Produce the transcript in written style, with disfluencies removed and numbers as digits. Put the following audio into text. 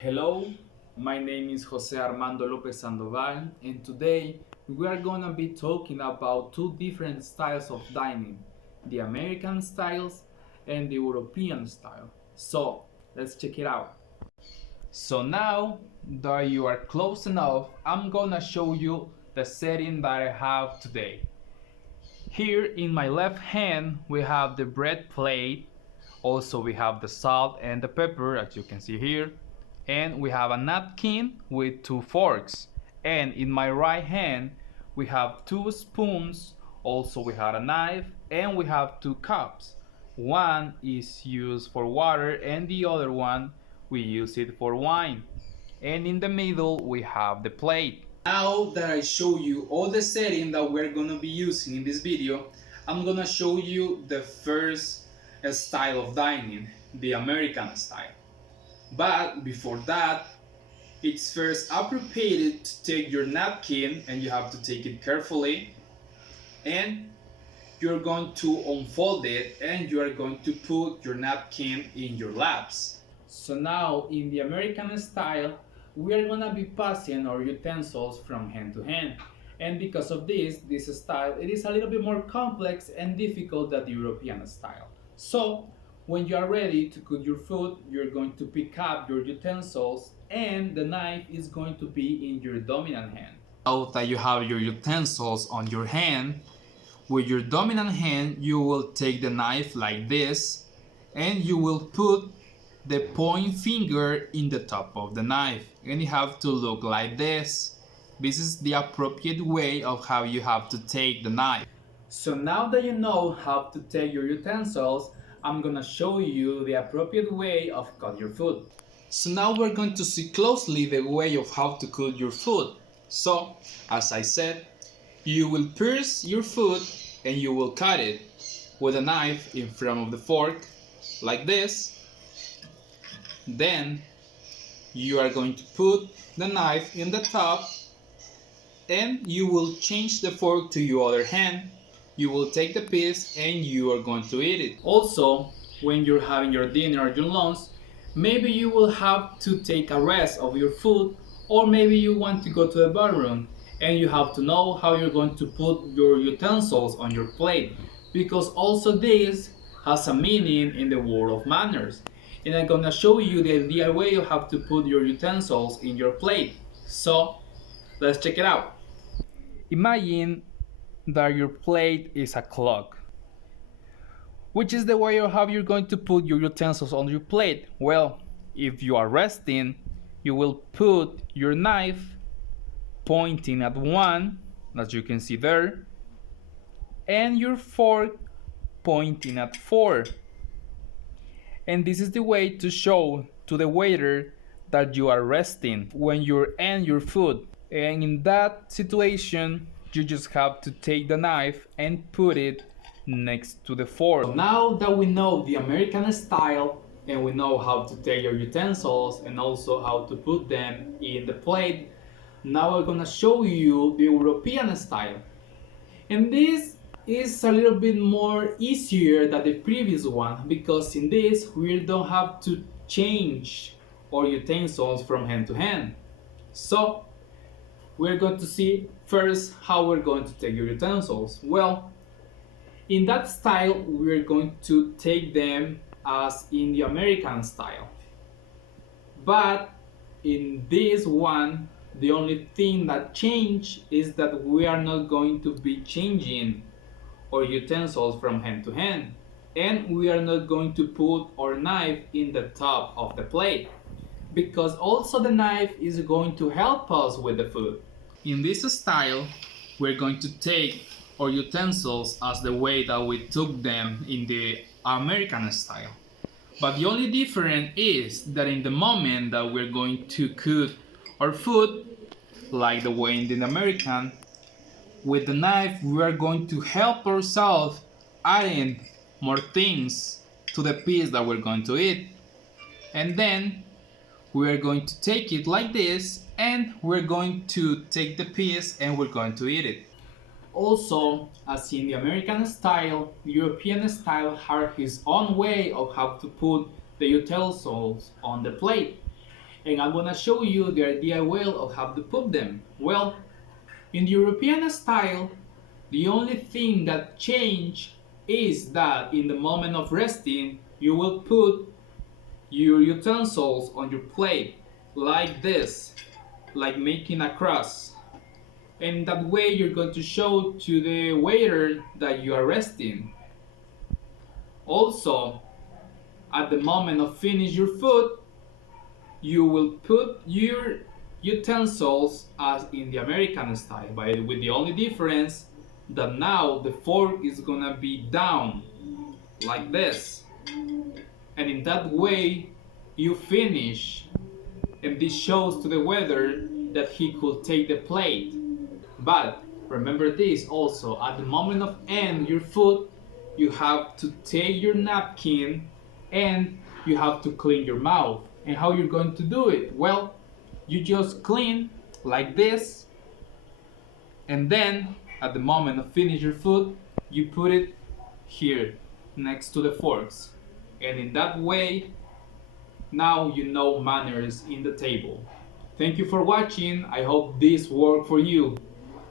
Hello, my name is Jose Armando Lopez Sandoval, and today we are gonna be talking about two different styles of dining, the American styles and the European style. So let's check it out. So now that you are close enough, I'm gonna show you the setting that I have today. Here in my left hand we have the bread plate. Also we have the salt and the pepper, as you can see here, and we have a napkin with two forks. And in my right hand we have two spoons. Also we have a knife and we have two cups. One is used for water and the other one we use it for wine. And in the middle we have the plate. Now that I show you all the setting that we're gonna be using in this video, I'm gonna show you the first style of dining, the American style. But before that, it's first appropriate to take your napkin, and you have to take it carefully, and you're going to unfold it and you are going to put your napkin in your laps. So now in the American style, we are gonna be passing our utensils from hand to hand. And because of this style, it is a little bit more complex and difficult than the European style. So when you are ready to cook your food, you're going to pick up your utensils and the knife is going to be in your dominant hand. Now that you have your utensils on your hand, with your dominant hand, you will take the knife like this and you will put the point finger in the top of the knife. And you have to look like this. This is the appropriate way of how you have to take the knife. So now that you know how to take your utensils, I'm gonna show you the appropriate way of cut your food. So now we're going to see closely the way of how to cut your food. So, as I said, you will pierce your food and you will cut it with a knife in front of the fork like this. Then you are going to put the knife in the top and you will change the fork to your other hand. You will take the piece and you are going to eat it. Also, when you're having your dinner or your lunch, maybe you will have to take a rest of your food, or maybe you want to go to the bathroom and you have to know how you're going to put your utensils on your plate, because also this has a meaning in the world of manners. And I'm gonna show you the ideal way you have to put your utensils in your plate. So let's check it out. Imagine that your plate is a clock. Which is the way of how you're going to put your utensils on your plate? Well, if you are resting, you will put your knife pointing at one, as you can see there, and your fork pointing at four. And this is the way to show to the waiter that you are resting when you end your food. And in that situation, you just have to take the knife and put it next to the fork. So now that we know the American style and we know how to take your utensils and also how to put them in the plate, now I'm gonna show you the European style. And this is a little bit more easier than the previous one, because in this we don't have to change our utensils from hand to hand. So we're going to see first how we're going to take your utensils. Well, in that style we're going to take them as in the American style. But in this one, the only thing that changed is that we are not going to be changing our utensils from hand to hand, and we are not going to put our knife in the top of the plate, because also the knife is going to help us with the food. In this style, we're going to take our utensils as the way that we took them in the American style. But the only difference is that in the moment that we're going to cook our food, like the way in the American, with the knife we are going to help ourselves adding more things to the piece that we're going to eat. And then we are going to take it like this and we're going to take the piece and we're going to eat it. Also, as in the American style, the European style has his own way of how to put the utensils on the plate. And I'm gonna show you the idea well of how to put them. Well, in the European style, the only thing that changed is that in the moment of resting, you will put your utensils on your plate like this, like making a cross. And that way you're going to show to the waiter that you are resting. Also, at the moment of finish your food, you will put your utensils as in the American style, but with the only difference that now the fork is gonna be down like this, and in that way you finish, and this shows to the waiter that he could take the plate. But remember this also, at the moment of end your food, you have to take your napkin and you have to clean your mouth. And how you're going to do it? Well, you just clean like this, and then at the moment of finish your food, you put it here next to the forks. And in that way, now you know manners in the table. Thank you for watching. I hope this worked for you.